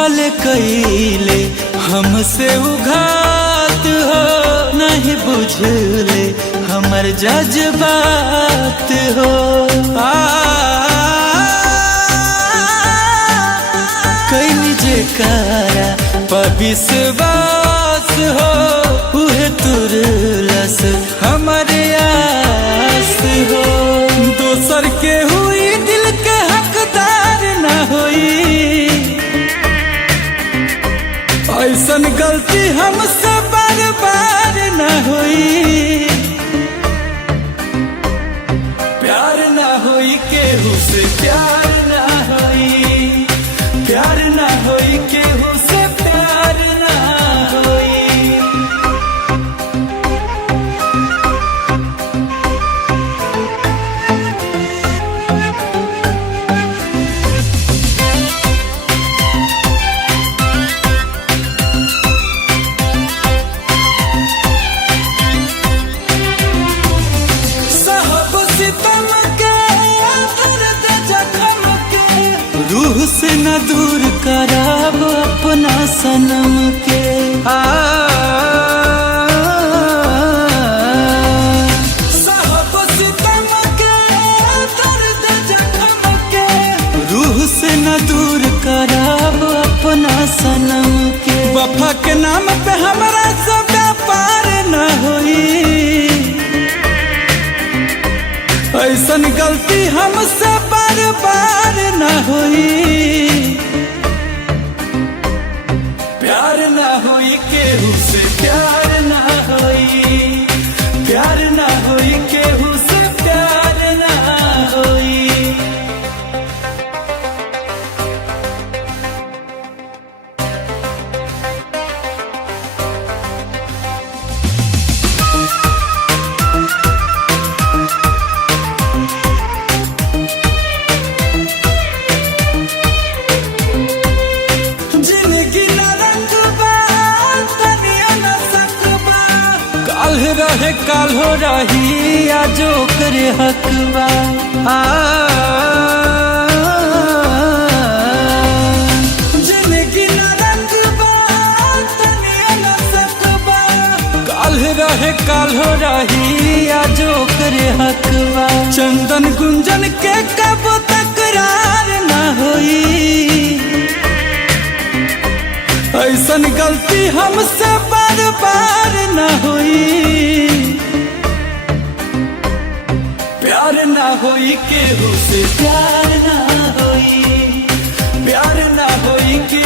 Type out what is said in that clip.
भले कैले हमसे उघात हो, नहीं बुझले हमर जज्बात हो। कैनी जे कारा विश्वास हो, उहे तुरलस हमारे आस हो। दोसर के हुई दिल के हकदार न होई, ऐसन गलती हमसे बार बार न होई। प्यार न होई केहू से प्यार न होई, प्यार न होई केहू से प्यार न होई। रूह से न दूर कराब अपना सनम के। रूह से न दूर कराब अपना सनम के। वफा के नाम पे हमारा सब व्यापार न होई, ऐसन गलती हमसे बार बार न होई। प्यार न होई केहू से प्यार न होई, प्यार न होई केहू से प्यार न होई। रहे काल हो रही आजो करे हकबा। जिंदगी न रंगबा तनिया न सकबा, काल रहे काल हो रही आजो करे हकबा। चंदन गुंजन के कब तकरार न होई, ऐसन गलती हमसे बार बार न होई। प्यार न होई केहू से प्यार न होई, प्यार न होई के